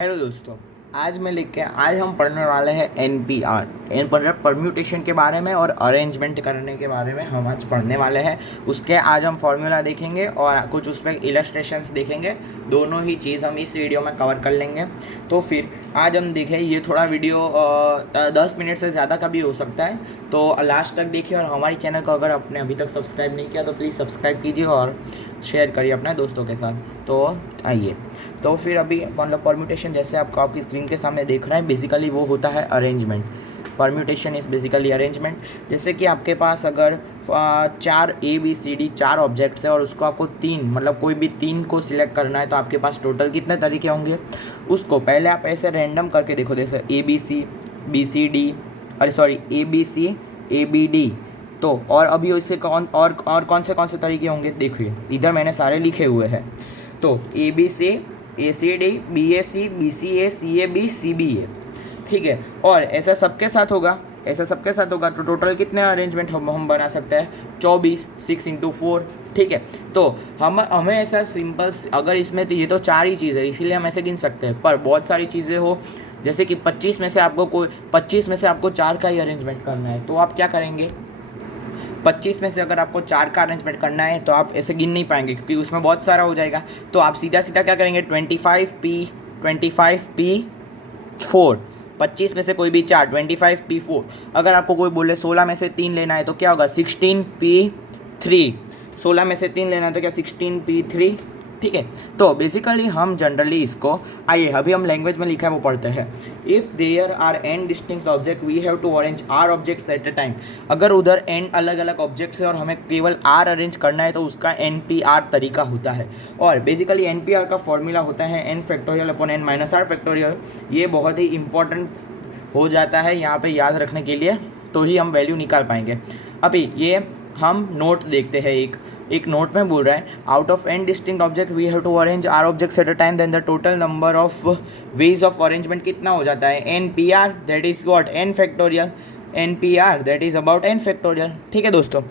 Hello दोस्तों। आज हम पढ़ने वाले हैं NPR इन परम्यूटेशन के बारे में और अरेंजमेंट करने के बारे में हम आज पढ़ने वाले हैं। उसके आज हम फॉर्मूला देखेंगे और कुछ उसमें इलस्ट्रेशंस देखेंगे। दोनों ही चीज़ हम इस वीडियो में कवर कर लेंगे। तो फिर आज हम देखें, ये थोड़ा वीडियो 10 मिनट से ज़्यादा का भी हो सकता है, तो लास्ट तक देखिए। और हमारी चैनल को अगर आपने अभी तक सब्सक्राइब नहीं किया तो प्लीज़ सब्सक्राइब कीजिए और शेयर करिए अपने दोस्तों के साथ। तो आइए, तो फिर अभी मतलब परम्यूटेशन जैसे आपको आपकी स्क्रीन के सामने देख रहा है, बेसिकली वो होता है arrangement. Permutation is basically arrangement. जैसे कि आपके पास अगर 4 ABCD 4 ऑब्जेक्ट्स है और उसको आपको 3 मतलब कोई भी 3 को सिलेक्ट करना है, तो आपके पास टोटल कितने तरीके होंगे उसको पहले आप ऐसे रैंडम करके देखो। जैसे ABC ABD। तो और अभी इससे कौन से तरीके होंगे देखिए, इधर मैंने सारे लिखे हुए हैं। तो ABC ACD BAC BCA CAB CBA, ठीक है। और ऐसा सबके साथ होगा तो टोटल कितने अरेंजमेंट हम बना सकते हैं? 24, 6 × 4, ठीक है। तो हमें ऐसा सिंपल, अगर इसमें तो ये तो 4 ही चीज़ है इसीलिए हम ऐसे गिन सकते हैं, पर बहुत सारी चीज़ें हो जैसे कि 25 में से आपको 4 का ही अरेंजमेंट करना है, तो आप क्या करेंगे? 25 में से अगर आपको 4 का अरेंजमेंट करना है तो आप ऐसे गिन नहीं पाएंगे क्योंकि उसमें बहुत सारा हो जाएगा। तो आप सीधा क्या करेंगे? 25P4। 25 में से कोई भी 4, 25P4। अगर आपको कोई बोले 16 में से 3 लेना है तो क्या होगा? 16P3। 16 में से 3 लेना है तो क्या 16P3, ठीक है। तो बेसिकली हम जनरली इसको, आइए अभी हम लैंग्वेज में लिखा है वो पढ़ते हैं। If there are n distinct object we have to arrange r objects at a time. अगर उधर n अलग अलग ऑब्जेक्ट्स है और हमें केवल r अरेंज करना है तो उसका NPR तरीका होता है। और बेसिकली NPR का फॉर्मूला होता है n factorial upon n minus r factorial. ये बहुत ही इंपॉर्टेंट हो जाता है यहाँ पे याद रखने के लिए, तो ही हम वैल्यू निकाल पाएंगे। अभी ये हम नोट देखते हैं। एक नोट में बोल रहा है, out of n distinct object we have to arrange r objects at a time, then the total number of ways of arrangement कितना हो जाता है? NPR that is what? n factorial. NPR that is about n factorial, ठीक है दोस्तों।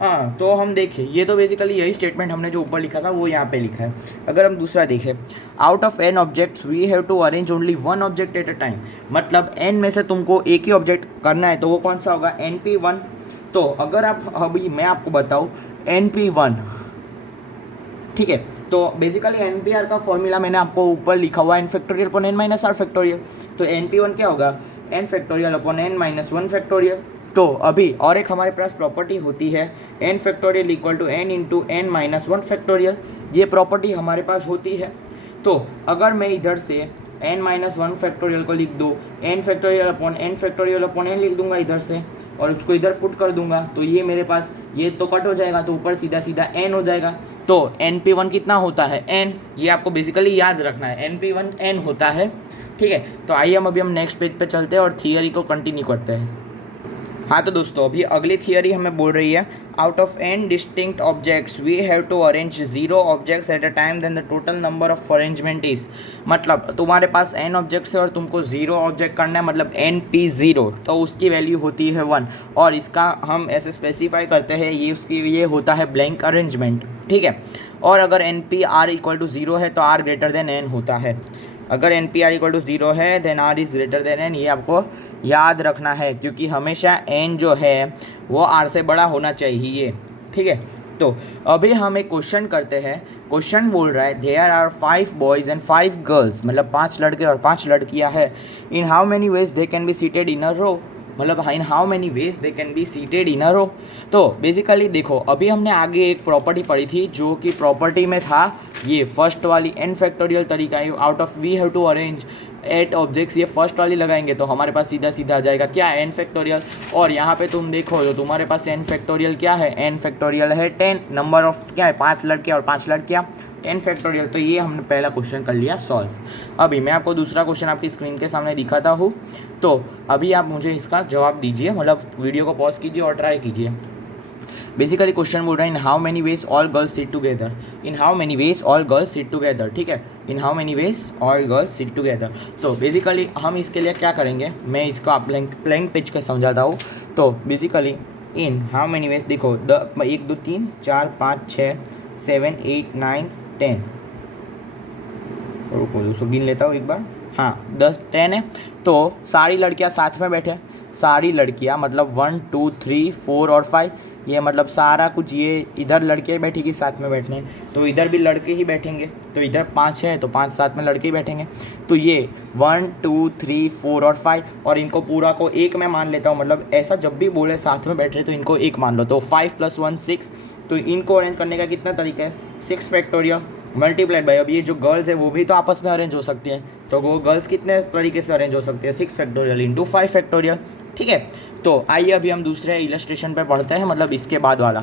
हाँ, तो हम देखें, ये तो बेसिकली यही स्टेटमेंट हमने जो ऊपर लिखा था वो यहाँ पे लिखा है। अगर हम दूसरा देखें, out of n objects we have to arrange only 1 object at a time. मतलब n में से तुमको एक ही ऑब्जेक्ट करना है, तो वो कौन सा होगा? NP1। तो अगर आप अभी मैं आपको बताऊँ NP1, ठीक है। तो बेसिकली NPR का फॉर्मूला मैंने आपको ऊपर लिखा हुआ है, n factorial upon n minus r factorial. तो NP1 क्या होगा? n factorial upon n minus 1 factorial. तो अभी और एक हमारे पास प्रॉपर्टी होती है n factorial equal to n into n minus 1 factorial. ये प्रॉपर्टी हमारे पास होती है। तो अगर मैं इधर से n माइनस 1 फैक्टोरियल को लिख दूँ, n फैक्टोरियल अपॉन n लिख दूंगा इधर से, और उसको इधर पुट कर दूंगा, तो ये मेरे पास ये तो कट हो जाएगा, तो ऊपर सीधा n हो जाएगा। तो NP1 कितना होता है? n। ये आपको बेसिकली याद रखना है, NP1 n होता है, ठीक है। तो आइए हम नेक्स्ट पेज पे चलते हैं और थियरी को कंटिन्यू करते हैं। हाँ तो दोस्तों, अभी अगली थियरी हमें बोल रही है, out of n distinct objects we have to arrange 0 objects at a time, then the total number of arrangement is. मतलब तुम्हारे पास n ऑब्जेक्ट्स है और तुमको 0 ऑब्जेक्ट करना है, मतलब NP0, तो उसकी वैल्यू होती है 1। और इसका हम ऐसे स्पेसिफाई करते हैं, ये होता है ब्लैंक अरेंजमेंट, ठीक है। और अगर NPR इक्वल टू 0 है तो R ग्रेटर देन n होता है। अगर NPR इक्वल टू 0 है then R is greater than n। ये आपको याद रखना है क्योंकि हमेशा n जो है वो R से बड़ा होना चाहिए, ठीक है। तो अभी हम एक क्वेश्चन करते हैं। क्वेश्चन बोल रहा है, there are 5 boys and 5 girls, मतलब 5 लड़के और 5 लड़कियां हैं। In how many ways they can be seated in a row. मतलब in how many ways they can be seated in a row. तो बेसिकली देखो, अभी हमने आगे एक प्रॉपर्टी पढ़ी थी जो कि प्रॉपर्टी में था ये फर्स्ट वाली n फैक्टोरियल तरीका है, out of we have to arrange 8 objects. ये फर्स्ट वाली लगाएंगे तो हमारे पास सीधा आ जाएगा क्या? n factorial. और यहाँ पे तुम देखो तो तुम्हारे पास n फैक्टोरियल क्या है? n फैक्टोरियल है 10, नंबर ऑफ क्या है? 5 लड़के और 5 लड़कियाँ, n फैक्टोरियल। तो ये हमने पहला क्वेश्चन कर लिया सॉल्व। अभी मैं आपको दूसरा क्वेश्चन आपकी स्क्रीन के सामने दिखाता हूँ, तो अभी आप मुझे इसका जवाब दीजिए, मतलब वीडियो को पॉज कीजिए और ट्राई कीजिए। बेसिकली क्वेश्चन बोल रहा है, इन how many veg all girls sit together. In how many veg all girls sit together, ठीक है। इन how many veg all girls sit together. तो बेसिकली हम इसके लिए क्या करेंगे, मैं इसको आप ब्लैंक पेज का समझाता हूँ। तो basically in how many veg देखो, 1 2 3 4 5 6 7 8 9 10। रुको दोस्तों गिन लेता हूँ एक बार। हाँ 10 है। तो सारी लड़कियां साथ में बैठे, सारी लड़कियां मतलब 1 2 3 4 और 5, ये मतलब सारा कुछ, ये इधर लड़के बैठेगी साथ में बैठने, तो इधर भी लड़के ही बैठेंगे, तो इधर 5 है तो 5 साथ में लड़के ही बैठेंगे। तो ये 1 2 3 4 और 5, और इनको पूरा को एक मैं मान लेता हूँ, मतलब ऐसा जब भी बोले साथ में बैठ रहे तो इनको एक मान लो। तो 5 + 1 6, तो इनको अरेंज करने का कितना तरीका है, 6 फैक्टोरियल मल्टीप्लाइड बाई, अब ये जो गर्ल्स है वो भी तो आपस में अरेंज हो सकती हैं, तो वो गर्ल्स कितने तरीके से अरेंज हो सकती है, 6 फैक्टोरियल इंटू 5 फैक्टोरियल। ठीक है, तो आइए अभी हम दूसरे इलस्ट्रेशन पे पढ़ते हैं, मतलब इसके बाद वाला।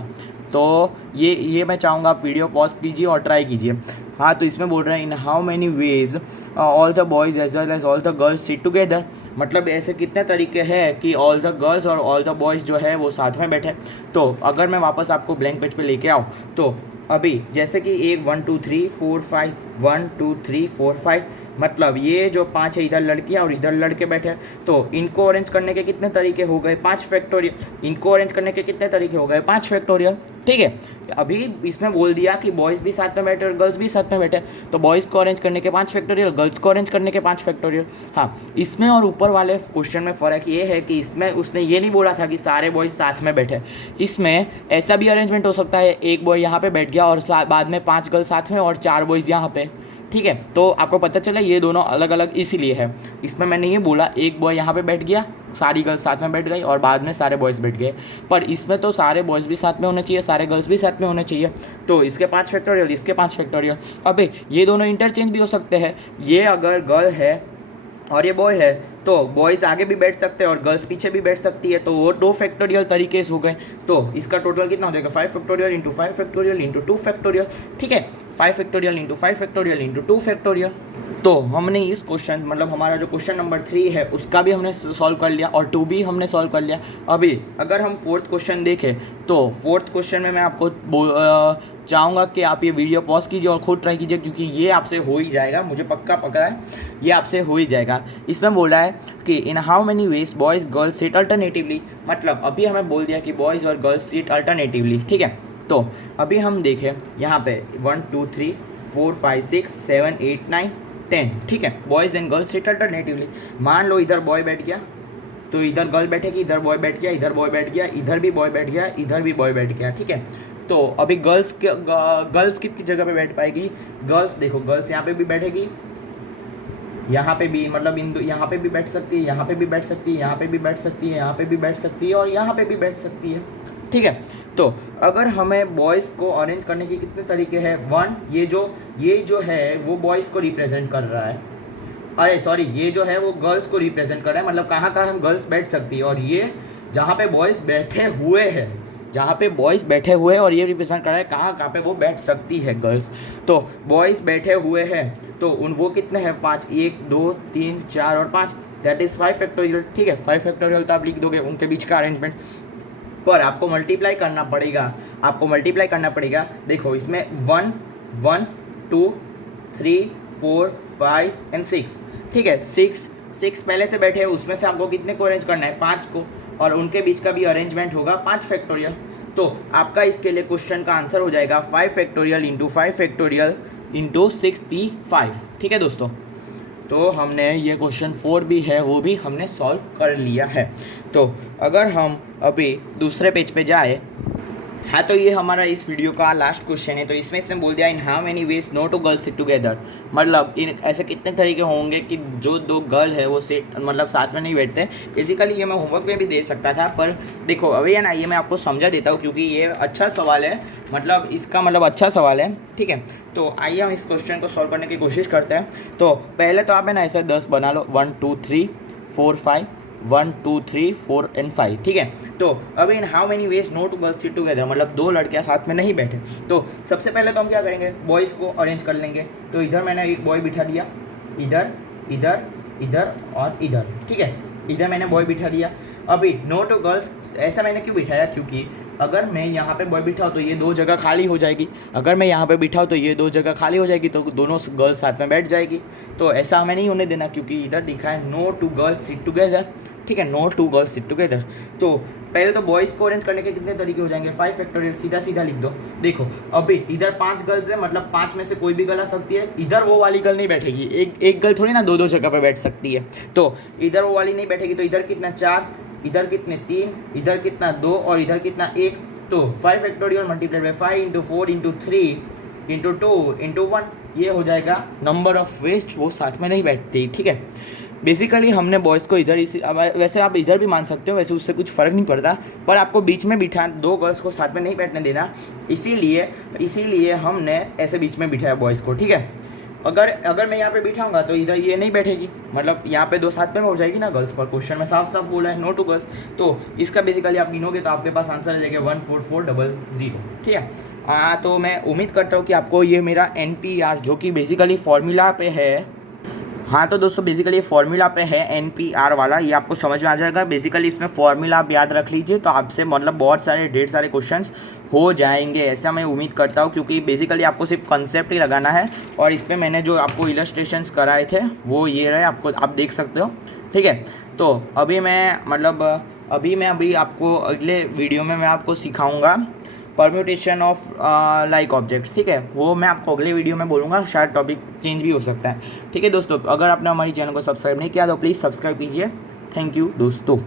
तो ये मैं चाहूँगा आप वीडियो पॉज कीजिए और ट्राई कीजिए। हाँ, तो इसमें बोल रहे हैं in how many ways all the boys as well as all the girls sit together, मतलब ऐसे कितने तरीके हैं कि ऑल द गर्ल्स और ऑल द बॉयज़ जो है वो साथ में बैठे। तो अगर मैं वापस आपको ब्लैंक पेज पे लेके आऊँ, तो अभी जैसे कि एक 1 2 3 4 5 1 2 3 4 5, मतलब ये जो 5 है इधर लड़कियां और इधर लड़के बैठे, तो इनको अरेंज करने के कितने तरीके हो गए, 5 फैक्टोरियल। इनको अरेंज करने के कितने तरीके हो गए, 5 फैक्टोरियल। ठीक है, अभी इसमें बोल दिया कि बॉयज़ भी साथ में बैठे और गर्ल्स भी साथ में बैठे, तो बॉयज़ को अरेंज करने के 5 फैक्टोरियल, गर्ल्स को अरेंज करने के 5 फैक्टोरियल। हाँ, इसमें और ऊपर वाले क्वेश्चन में फ़र्क ये है कि इसमें उसने ये नहीं बोला था कि सारे बॉयज़ साथ में बैठे, इसमें ऐसा भी अरेंजमेंट हो सकता है, एक बॉय यहाँ पे बैठ गया और बाद में 5 गर्ल्स साथ में और 4 बॉयज़ यहाँ पे। ठीक है, तो आपको पता चला ये दोनों अलग अलग इसीलिए है। इसमें मैंने ये बोला एक बॉय यहाँ पे बैठ गया, सारी गर्ल्स साथ में बैठ गई और बाद में सारे बॉयज़ बैठ गए, पर इसमें तो सारे बॉयज़ भी साथ में होने चाहिए, सारे गर्ल्स भी साथ में होने चाहिए, तो इसके 5 फैक्टोरियल, इसके 5 फैक्टोरियल। अबे ये दोनों इंटरचेंज भी हो सकते हैं, ये अगर गर्ल है और ये बॉय है तो बॉयज़ आगे भी बैठ सकते हैं और गर्ल्स पीछे भी बैठ सकती है, तो वो 2 फैक्टोरियल तरीके से हो गए। तो इसका टोटल कितना हो जाएगा, 5 factorial into 5 factorial into 2 factorial. ठीक है, 5 factorial into 5 factorial into 2 factorial. तो हमने इस क्वेश्चन, मतलब हमारा जो क्वेश्चन नंबर 3 है उसका भी हमने सॉल्व कर लिया और 2 भी हमने सॉल्व कर लिया। अभी अगर हम 4th क्वेश्चन देखें, तो 4th क्वेश्चन में मैं आपको चाहूँगा कि आप ये वीडियो पॉज कीजिए और खुद ट्राई कीजिए, क्योंकि ये आपसे हो ही जाएगा, मुझे पक्का पता है ये आपसे हो ही जाएगा। इसमें बोला है कि इन how many veg boys girls seat alternatively, मतलब अभी हमें बोल दिया कि बॉयज़ और गर्ल्स सीट अल्टरनेटिवली। ठीक है, तो अभी हम देखें यहाँ पे 1 2 3 4 5 6 7 8 9 10। ठीक है, boys and girls seat alternatively. मान लो इधर बॉय बैठ गया तो इधर गर्ल बैठेगी, इधर बॉय बैठ गया, इधर बॉय बैठ गया, इधर भी बॉय बैठ गया, इधर भी बॉय बैठ गया। ठीक है, तो अभी गर्ल्स कितनी जगह पे बैठ पाएगी, गर्ल्स देखो, गर्ल्स यहाँ पे भी बैठेगी, यहाँ पे भी, मतलब यहाँ पे भी बैठ सकती है, यहाँ पे भी बैठ सकती है, यहाँ पे भी बैठ सकती है, यहाँ पे भी बैठ सकती है और यहाँ पे भी बैठ सकती है। ठीक है, तो अगर हमें बॉयज़ को अरेंज करने के कितने तरीके हैं, 1 ये जो है वो बॉयज़ को रिप्रेजेंट कर रहा है, अरे सॉरी, ये जो है वो गर्ल्स को रिप्रेजेंट कर रहा है, मतलब कहाँ कहाँ हम गर्ल्स बैठ सकती है, और ये जहाँ पे बॉयज़ बैठे हुए हैं, जहाँ पे बॉयज़ बैठे हुए हैं और ये रिप्रेजेंट कर रहा है कहाँ कहाँ पे वो बैठ सकती है गर्ल्स। तो बॉयज़ बैठे हुए हैं तो वो कितने हैं, 5, 1 2 3 4 और 5, दैट इज़ 5 फैक्टोरियल। ठीक है, 5 फैक्टोरियल तो आप लिख दोगे उनके बीच का अरेंजमेंट, पर आपको मल्टीप्लाई करना पड़ेगा, देखो इसमें 1 1 2 3 4 5 एंड 6। ठीक है, 6 पहले से बैठे हैं, उसमें से आपको कितने को अरेंज करना है, 5 को, और उनके बीच का भी अरेंजमेंट होगा 5 फैक्टोरियल। तो आपका इसके लिए क्वेश्चन का आंसर हो जाएगा 5 factorial into 5 factorial into 6p5। ठीक है दोस्तों, तो हमने ये क्वेश्चन 4 भी है वो भी हमने सॉल्व कर लिया है। तो अगर हम अभी दूसरे पेज पे जाए, हाँ, तो ये हमारा इस वीडियो का लास्ट क्वेश्चन है। तो इसमें इसने बोल दिया in how many ways no two girls sit together, मतलब इन ऐसे कितने तरीके होंगे कि जो 2 गर्ल है वो मतलब साथ में नहीं बैठते। बेसिकली ये मैं होमवर्क में भी दे सकता था, पर देखो अभी है ना, ये मैं आपको समझा देता हूँ क्योंकि ये अच्छा सवाल है, मतलब इसका मतलब अच्छा सवाल है। ठीक है, तो आइए हम इस क्वेश्चन को सॉल्व करने की कोशिश करते हैं। तो पहले तो आप है ना ऐसे 10 बना लो, 1 2 3 4 5 1 2 3 4 एंड 5। ठीक है, तो अभी in how many ways no two girls sit together, मतलब 2 लड़कियां साथ में नहीं बैठे। तो सबसे पहले तो हम क्या करेंगे, बॉयज़ को अरेंज कर लेंगे। तो इधर मैंने एक बॉय बिठा दिया, इधर इधर इधर और इधर। ठीक है, इधर मैंने बॉय बिठा दिया। अभी नो टू गर्ल्स ऐसा मैंने क्यों बिठाया, क्योंकि अगर मैं यहाँ पे बॉय बिठाऊँ तो ये 2 जगह खाली हो जाएगी, अगर मैं यहाँ पे बिठाऊँ तो ये 2 जगह खाली हो जाएगी, तो दोनों गर्ल्स साथ में बैठ जाएगी। तो ऐसा हमें नहीं होने देना, क्योंकि इधर लिखा है no two girls sit together. ठीक है, no two girls sit together. तो पहले तो बॉयज़ को अरेंज करने के कितने तरीके हो जाएंगे, 5 फैक्टोरियल, सीधा सीधा लिख दो। देखो अभी इधर 5 गर्ल्स है, मतलब 5 में से कोई भी गर्ल आ सकती है। इधर वो वाली गर्ल नहीं बैठेगी, एक गर्ल थोड़ी ना दो जगह पर बैठ सकती है, तो इधर वो वाली नहीं बैठेगी। तो इधर कितना 4, इधर कितने 3, इधर कितना 2 और इधर कितना 1। तो 5 factorial multiplied by 5 into 4 into 3 into 2 into 1, ये हो जाएगा नंबर ऑफ वेस्ट, वो साथ में नहीं बैठती। ठीक है, बेसिकली हमने बॉयज़ को इधर इसी, वैसे आप इधर भी मान सकते हो, वैसे उससे कुछ फ़र्क नहीं पड़ता, पर आपको बीच में बिठा, 2 गर्ल्स को साथ में नहीं बैठने देना, इसीलिए हमने ऐसे बीच में बिठाया बॉयज़ को। ठीक है, अगर मैं यहाँ पे बिठाऊंगा तो इधर ये नहीं बैठेगी, मतलब यहाँ पे 2 साथ में हो जाएगी ना गर्ल्स, पर क्वेश्चन में साफ साफ बोला है नो टू गर्ल्स। तो इसका बेसिकली आप गिनोगे तो आपके पास आंसर आ जाएगा 14400। ठीक है, तो मैं उम्मीद करता हूँ कि आपको ये मेरा NPR जो कि बेसिकली फॉर्मूला पे है, हाँ तो दोस्तों बेसिकली ये फॉर्मूला पे है NPR वाला, ये आपको समझ में आ जाएगा। बेसिकली इसमें फॉर्मूला आप याद रख लीजिए तो आपसे मतलब बहुत सारे ढेर सारे क्वेश्चंस हो जाएंगे, ऐसा मैं उम्मीद करता हूँ, क्योंकि बेसिकली आपको सिर्फ कंसेप्ट ही लगाना है। और इस पर मैंने जो आपको इलस्ट्रेशंस कराए थे वो ये रहे, आपको आप देख सकते हो। ठीक है, तो अभी आपको अगले वीडियो में मैं आपको सिखाऊँगा परम्यूटेशन ऑफ लाइक ऑब्जेक्ट्स। ठीक है, वो मैं आपको अगले वीडियो में बोलूँगा, शायद टॉपिक चेंज भी हो सकता है। ठीक है दोस्तों, अगर आपने हमारी चैनल को सब्सक्राइब नहीं किया तो प्लीज़ सब्सक्राइब कीजिए। थैंक यू दोस्तों।